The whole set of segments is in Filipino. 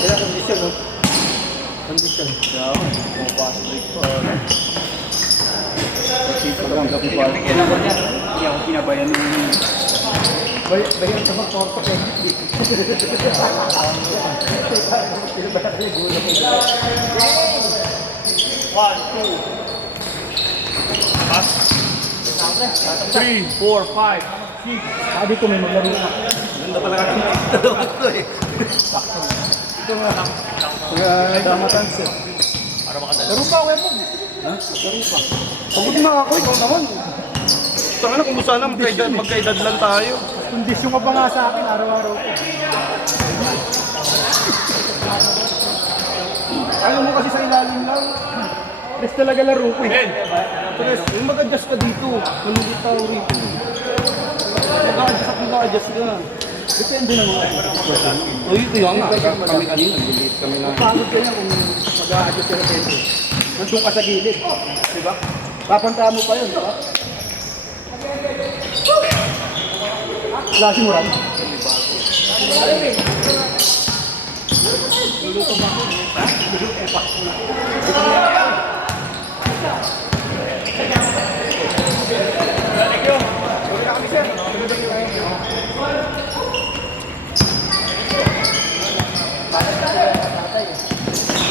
Kaya kondisyon, no? Kondisyon. Kaya ako, pumapasok dito. Kasi Talagang kapipal. hindi ako pinabayan ng... Bayan sa magportok eh. One, two. Pass. 3, 4, 5, 6. Sabi ko may maglaro na. Ganda pala ka ng ito eh. Ito nga. Kaya damatan siya. Para makadala. Laro pa, wala mo. Ha? Laro pa. Pagod na ako, ikaw naman. Tanga na kung sana magkaedad lang tayo. Kondisyon ka pa nga sa akin, araw-araw ko. Ayaw mo kasi sa ilalim lang. Rest talaga laro ko eh. Tres, yung mag-adjust ka dito. Malulot tao rito. Mag-adjust ka. Depende na mga. O ito yung nga. Kami kanina, nag-delete kami na. Pagod ka na kung mag-adjust ka na dito. Nandun ka sa gilid. Diba? Papantahan mo pa yun, diba? Klase mo rin. Luluto ba ako? Ha? Luluto pa. Thank you. Uwi na kami, sir.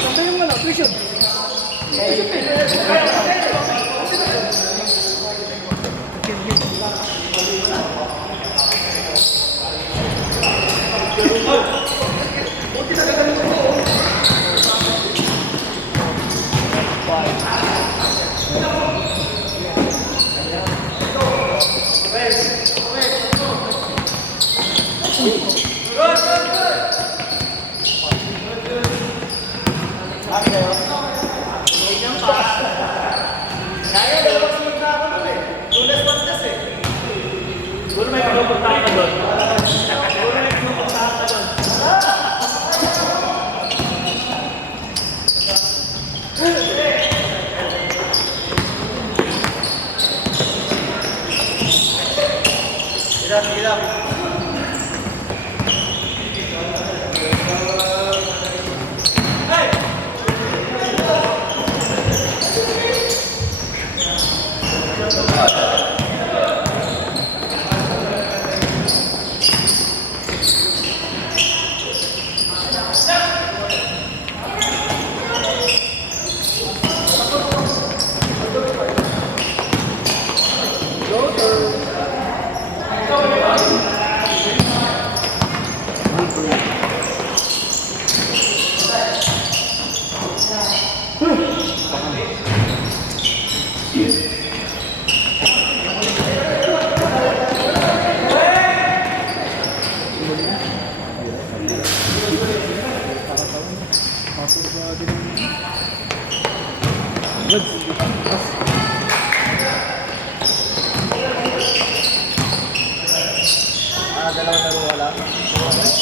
Ito yung ano, tuition. Dalawang laro wala.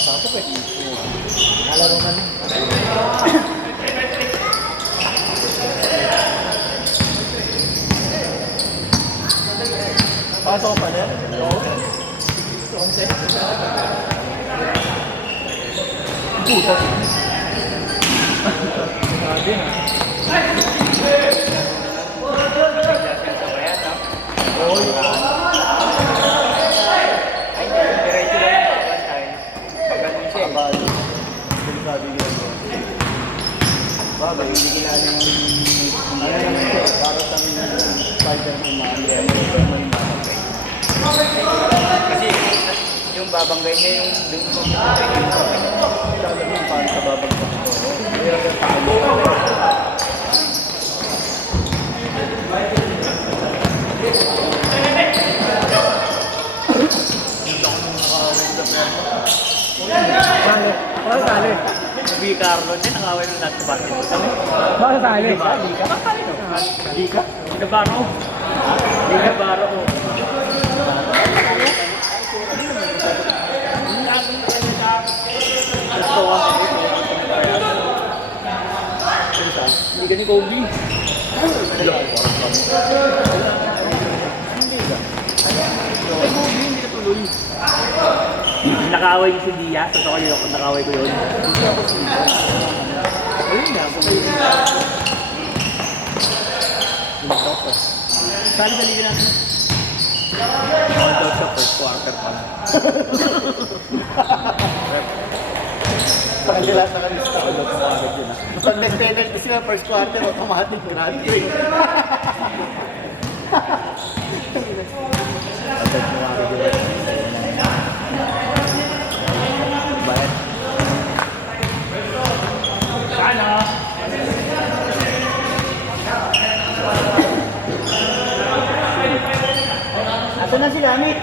Pasok eh. Nalaro ka na. Pasok pa rin? Oo. 11. Puto. Sabi na. Oo, Bagay, hindi kilala yung para sa amin yung Spider-Man na kasi yung babanggay niya yung doon ko talagang yung paano sa babanggay ko. Meron ka sa Sali. Wala sali. Si Carlo din, nakaway ng lahat sa basketball kami. Wala sali. Di ka? Nabaro. Di nabaro ko. Hindi ka ni Kobe. Hindi ka. Ay, Kobe, hindi ka tuloy. Nakaway ko si Diaz, so ako yun, nakaway ko yun. Ayun nga, kung may... Saan galigin natin? All daw sa first quarter pa. Sa kanila, sa kanila. Pag nag-penalty sila first quarter, automatic grand break. Sana! Asa na sila, Amit?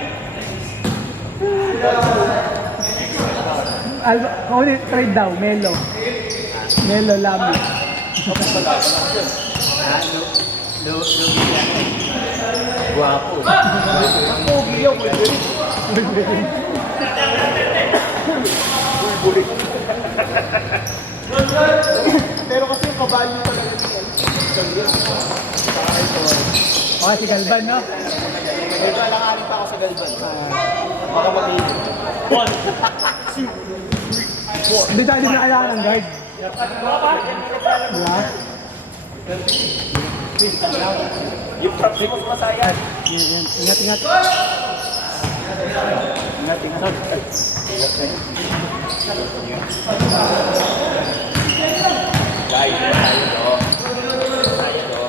Trade daw, Melo. Melo, Lami. Guwapo. Ang pogi yun, Bulbulit. Pero kasi yung kabalyo talaga niya. Okay, si Galvan, no? Medyo alanganin pa ako sa Galban. Baka mag-iisip. Hindi tayo na kailangan ng guard. Diba? Yung props mo masaya. Yan. Ingat, ingat. Ingat, ingat. Guys, tayo do. Tayo do.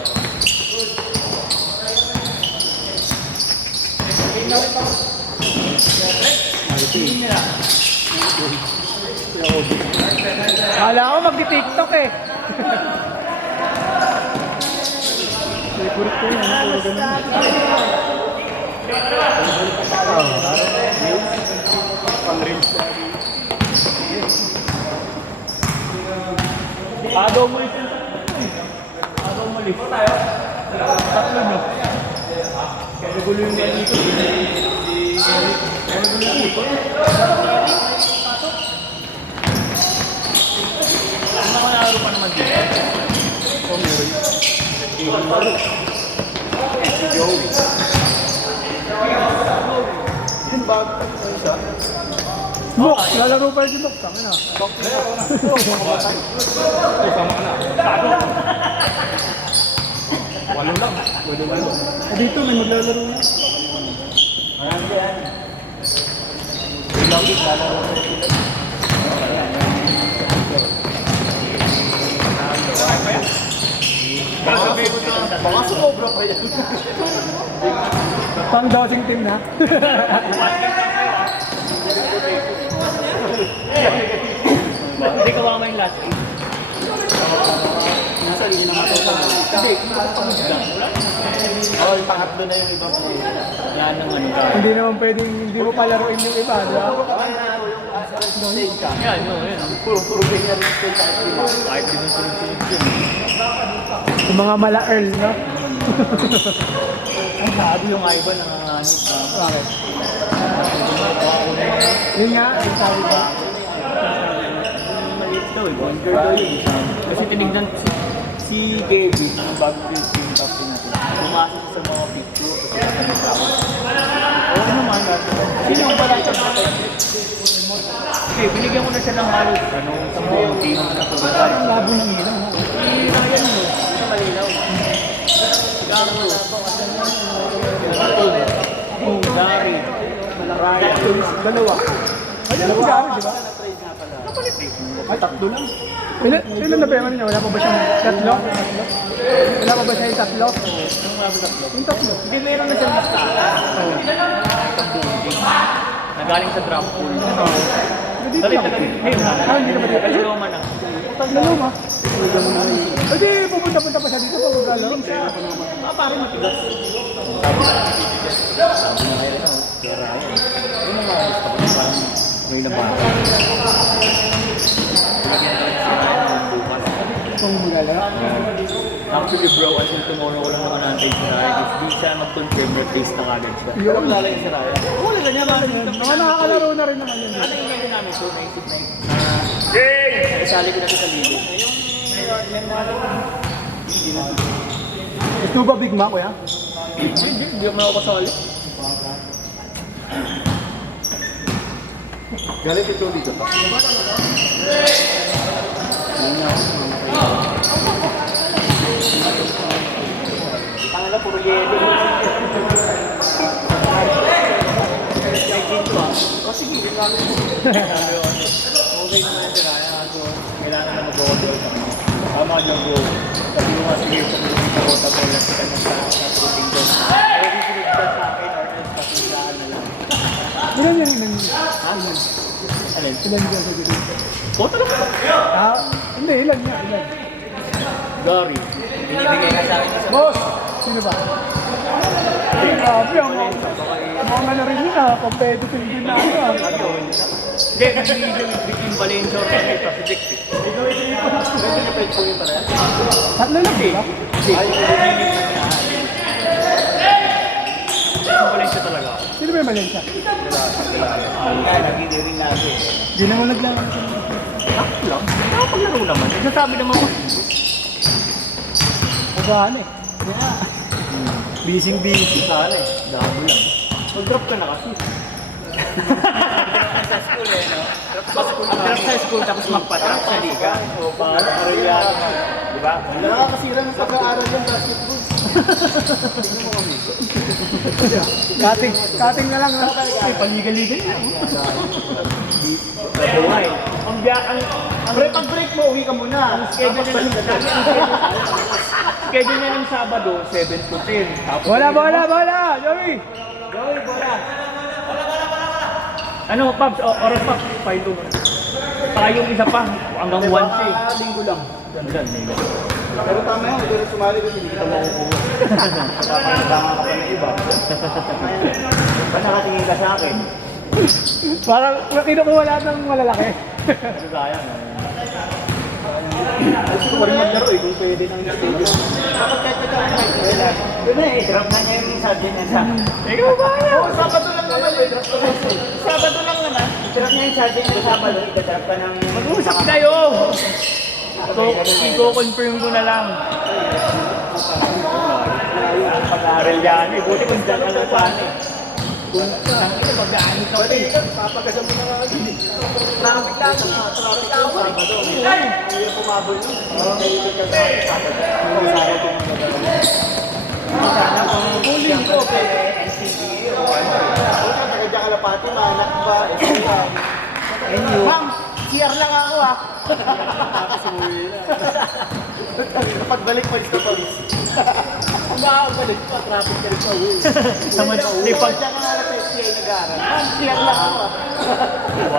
Kala ko magti-tiktok eh. Favorite ko yan, puro ganun. Agaw mo ito. Agaw mo ito tayo. Tatlo nyo. Kaya gulo yung yan dito. Kaya gulo yung dito. Ano naman naaro pa naman dito? Joey. Bok, lalaro pa rin si Bok. Tama na. Walo lang. Dito may maglalaro na. Baka sumobra pa yan. Pang dosing team na. Hindi ka mama yung last eight. Nasa linya naman ito. Hindi, oh, yung pangatlo na yung iba po. Wala nang ano ka. Hindi naman pwedeng, hindi mo palaruin yung iba, di ba? Yan, yun. Puro ganyan rin stage at lima. Kahit sinusunod-sunod yun. Yung mga mala-earl, no? Ang sabi yung Ivan nanganganib ka. Bakit? Yun nga, yung sabi ba? Maliit daw eh. Wonder daw yun. Kasi tinignan si Gaby, ang bago yung captain natin. Pumasok siya sa mga picture. Oo naman natin. Sino ang pala siya sa okay, binigyan ko na siya ng halos sa buong team na pagkakal. Ang labo ng ilaw, no? Si Ryan mo, hindi na malinaw. Si Carlos. Oh, Dari. Ryan. Dalawa. Ay, dalawa si Gary, di ba? Ay, tatlo lang. Ilan na ba yung ano niya? Wala pa ba siyang tatlo? Wala pa ba siya yung tatlo? Yung tatlo. Hindi, meron na siyang listahan. Nagaling sa draft pool. Dito Dali, lang. Hindi na ba dito? Dalawa man lang. Dalawa. Hindi, pupunta-punta pa siya dito pag maglalaro. Pare matigas. May nabasa. Kung maglalaro. Actually bro, until tomorrow ko lang naman natin si Ryan. If di siya mag-confirm, replace na kagad siya. Yun. Lalagay si Ryan. Wala ganyan, parang Mga nakakalaro na rin naman yun. ano yung gagawin namin so, naisip na yun. Isali ko na sa lilo. Ito ba Big Mac, kuya? Hindi ako kasali. Galing ito dito. Pangala, puro yelo. O sige, yun lang. Okay naman yung tinaya. So, kailangan na mag-order. Tama niya po. Sabi mo nga sige, kung hindi ko tapos lang kita na sa shooting ko. Eh, susunod ka sa akin or else pasuntaan na lang. Ilan yan yung Alin? ilan yan sa gilid? Kota lang ba? Ah, hindi, ilan yan, ilan. Gary. Binibigay na sa akin isa. Boss! Sino ba? Ay, grabe, ang mga na rin yun ah, competitive din na ano ah. Hindi, nag-video between Valencia or Pacific. Ikaw ito po. Pwede na pwede po yung pala. Tatlo lang, di ba? Ang Valencia talaga. Sino ba yung Malensa? Lagi din rin natin. Di naman naglaman sa mga. Ako lang. Nakapaglaro naman. Nasasabi naman ko. Magaan eh. Busy sana eh. Damo lang. Mag-drop ka na kasi. Sa school eh, no? Drop sa school tapos magpa-drop sa liga. O, paano? Arayaan. Di ba? Nakakasira ng pag-aaral ng basketball. Cutting na lang ha. Ay, paligal-ligal na. Buhay. Ang biyak, ang Pag-break mo, uwi ka muna. schedule niya ng schedule niya ng Sabado, 7 to 10. Tapos Bola! Joey! Joey, bola. Ano, Paps? Oras, Paps? 5 to 1. Saka yung isa pa, hanggang 1 siya eh. Linggo lang. Ganda, nila. Pero tama yun, hindi rin sumali kasi hindi kita makukuha. Tama ka pa ng iba. Ba't nakatingin ka sa akin? Parang kinukuha lahat ng malalaki. Ano sayang? Gusto ko rin maglaro eh, kung pwede nang stadium. Kapag kahit ka wala. Yun na eh, drop na niya yung subject niya sa... Ikaw ba? Sabado lang naman eh, drop ko sa Sabado lang naman. Drop niya yung subject niya sa Sabado. Ika-drop ka ng... Mag-usap kayo! So, i-confirm ko na lang. Pag-aaral yan eh. Buti kung dyan ka lang saan eh. Kung ito mag-aaral ka pa eh. Papagasan mo na nga din. Traffic ka sa traffic ka. Sabado. Hindi yung pumabol yun. Nahihilot ka sa Sabado. Sabado kung magdadala. Sana kung huling ko, NCBA o ano. Wala, taga-dya ka lapati, maanak ba? Ma'am, CR lang ako ah. Tapos umuwi na. Pagbalik pa sa polis. Kung makakabalik pa, traffic ka rin pa uwi. Naman, Pag siya ka nga na sa SCI nag-aaral. Ma'am, CR lang ako ah.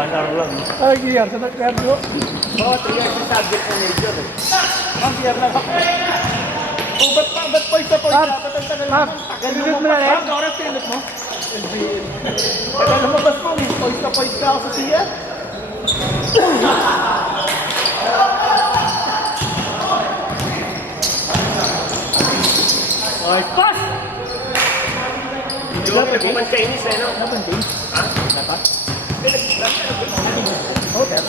1 hour lang. Ay, Giyar, sa nagkardo. Bawat 3 years yung subject na major eh. Ma'am, Giyar lang ako. O, ba't poise na poise? Ba't ang tagal naman? Tagal mo mo pa. Ma'am, oras pinot mo? Tagal lumabas mo, eh. Poise ka ako sa siya. Ay, pass! Dapat pumas ka inis eh, no? Dapat din. Ha? Dapat? Oh, pero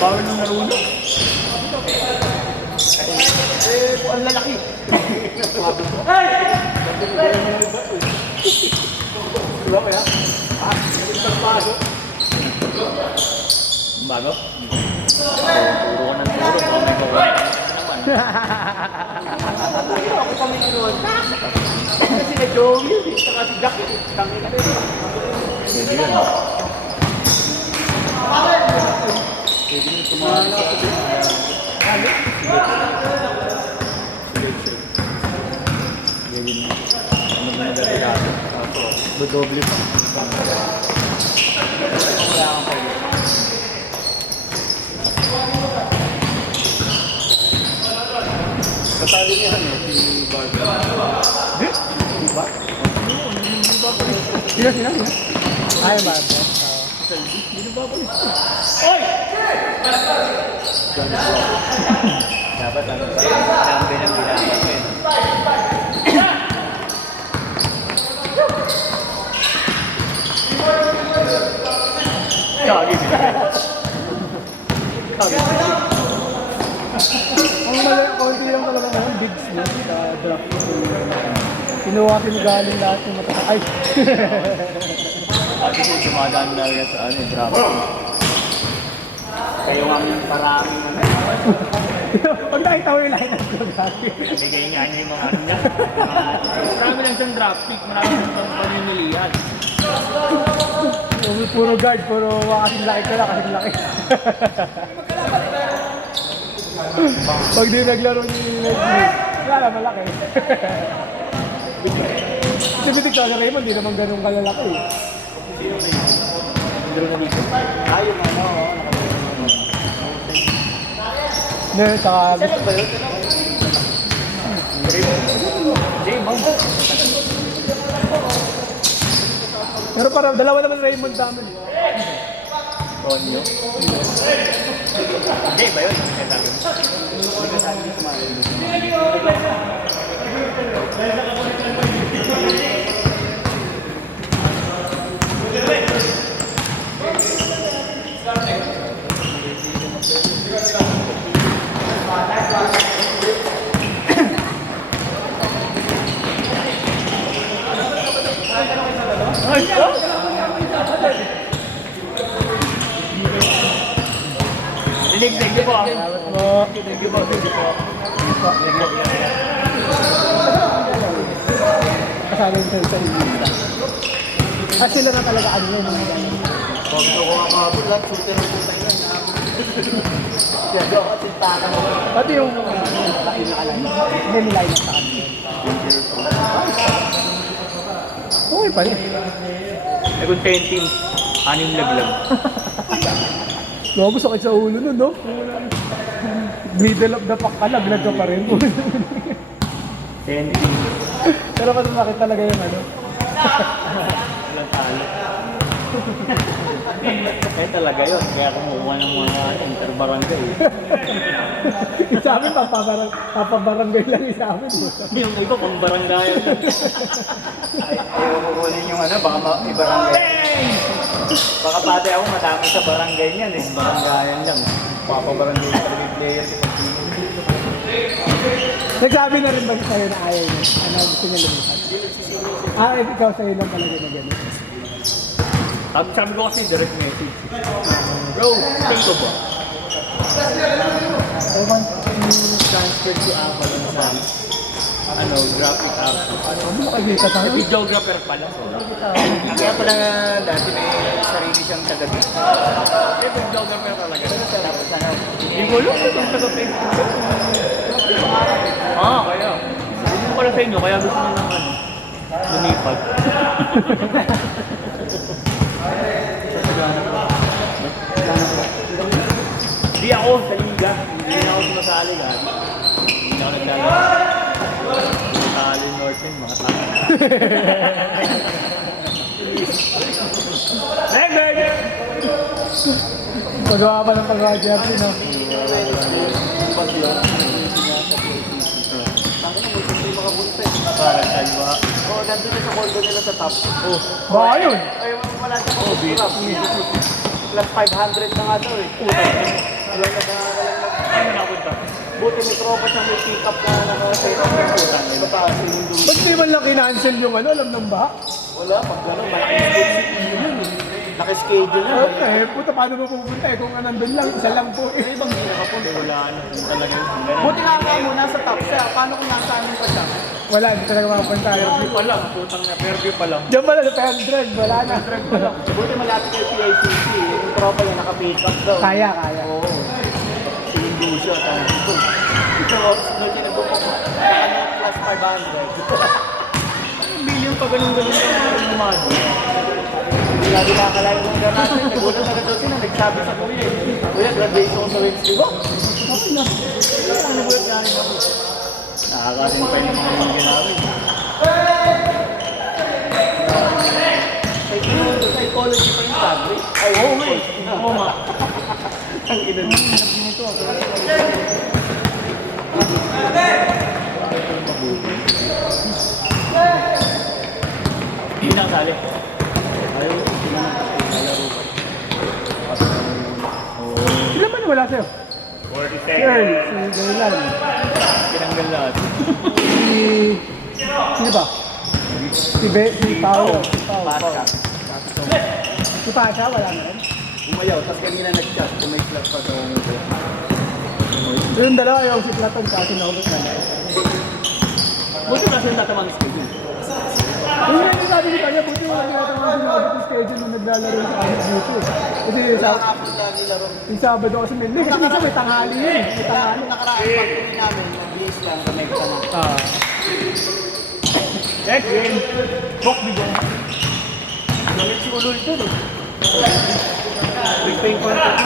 Bawal ng narulo. ang lalaki. Diba kaya? Bago? Puro ko ng puro. Kami ko. Ako kami ganoon. Kasi na Joey yun eh. Saka si Jack yun. Tangin na rin. Pwede yun. Pwede nyo tumahan sa gawin mo. Ano ba nagagalato? Dodoble pa. Kasali niya ano, si Barbara. Di? Diba? Sino? Ay, Barbara. Oy! Dapat ano, dami ng ginagawa eh. Kagi. Ang mali, konti lang talaga ngayon, bigs mo sa draft ko. Kinuha galing lahat yung mataka. Ay! dati siya dumadaan talaga sa ano, drop. Kayo ang maraming Pag nakita mo yung lineup ko dati. Bigay nga niya yung mga ano niya. Marami lang siyang drop pick, marami lang pamimilihan. Puro guard, puro kasing laki ko lang, kasing laki. Pag di naglaro ni Leslie, wala malaki. Sipitik sa Raymond, di naman ganun kalalaki. Ayun ano, No, saka... Pero parang dalawa naman Raymond namin. Tonyo. Hindi ba yun? Hindi ka sabi niya sumali. Thank you po. Thank you po. Kasama yung sa Insta. Sila na talaga ano yun. Pag ko makakabot lahat, shooter na punta yun. Kaya doon ako tintakan mo. Pati yung hindi nilay na sa kanila. Okay pa rin. Eh kung 10 teams, 6 laglag. Lobos ako sa ulo nun, no? Middle of the pack ka, laglag ka pa rin. 10 teams. Pero kasi bakit talaga yung ano? Walang talo. Eh talaga yun. Kaya kumuha ng mga interbarangay. Sa amin, papabarangay lang yung sa amin. Yung iba pang barangayan. Ayaw ko kunin yung ano, baka ibarangay. Baka pati ako madami sa barangay niyan eh. Barangayan lang. Papabarangay sa mga player. Nagsabi na rin ba sa'yo na ayaw niya? Ano, gusto niya lumipat? Ikaw sa'yo lang talaga na gano'n. At sabi ko kasi direct message. Bro, take ko ba? I want to transfer to Avalon sa ano, graphic art. Ano makikita tayo? Videographer pala. Kaya pala dati may sarili siyang taga-bit. Eh, videographer talaga. Tapos ano, Hindi ko alam kung taga-Facebook. Kaya. Hindi ko pala sa inyo, kaya gusto nyo ng ano, lumipat. Hindi ako sa liga. Hindi na ako sumasali ka. Hindi na ako naglalaro. Sumasali Northland, mga tao. Pagawa pa ng pagawa jersey, no? Parang kalwa. oo, nandun na sa condo nila sa top. Baka yun! Ay, wala siya kung plus 500 na nga daw eh. Alam na Ano napunta? buti may tropa siyang may pick up na naka-set up ng puta. Mataas yung dulo. Ba't di man lang kinancel yung ano, alam ng baha? Wala, pag gano'n, malaking school city yun eh. Naka-schedule na. Puta, paano mo pupunta eh? Kung nandun lang, isa lang po eh. May ibang hindi nakapunta. Wala na. Kung talaga yung ganun. Buti nga nga mo, nasa top siya. Paano kung nasaan yung pa siya? Wala, hindi talaga makapunta. Fairview pa lang. Putang na Fairview pa lang. Diyan pala sa 100, wala na. Buti malapit kay PICC. Yung tropa niya naka-pick up daw. Kaya. Oo. Sinundo siya. Ito, sunod niya nag-book ako. Plus 500. Million pa ganun-ganun yung lumado. Hindi nga dinakalayo ng ganasan. Nagulat na daw sila. Nagsabi sa kuya eh. Kuya, graduation ko sa Wednesday. Oh! Sabi na. Ano ba yung gano'n ako? Nakakasin pa yung mga yung ginawin. Psychology pa yung sabi. Ay, oo nga eh. Oo nga. Ang ina nito. Hindi na kasali. Ayaw, Sila man wala sa'yo? 40 Si Earl, si Gailan. Tinanggal lahat. Sino ba? Si Paolo. Pasca. Si Pasha, wala na rin. Umayaw, tapos kanina nag-chat, kung may class pa sa nito. Yung dalawa, yung si Platon kasi naubos na lang. Buti na sila tatamang schedule. Yung yung sabi ni Kanya, buti wala nila naman sinabot yung schedule nung naglalaro sa kanya dito. Kasi yung Sabado kasi may kasi minsan may tanghali yun. May tanghali. Nakaraan, pag-uwi namin, mabilis lang, connect ka na. Next game. Bok bigo. Gamit si Ulul to, no? Big pain contact.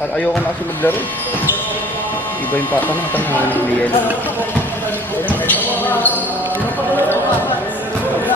Ayoko na kasi maglaro. Iba yung papa ng tanghali ng Liel.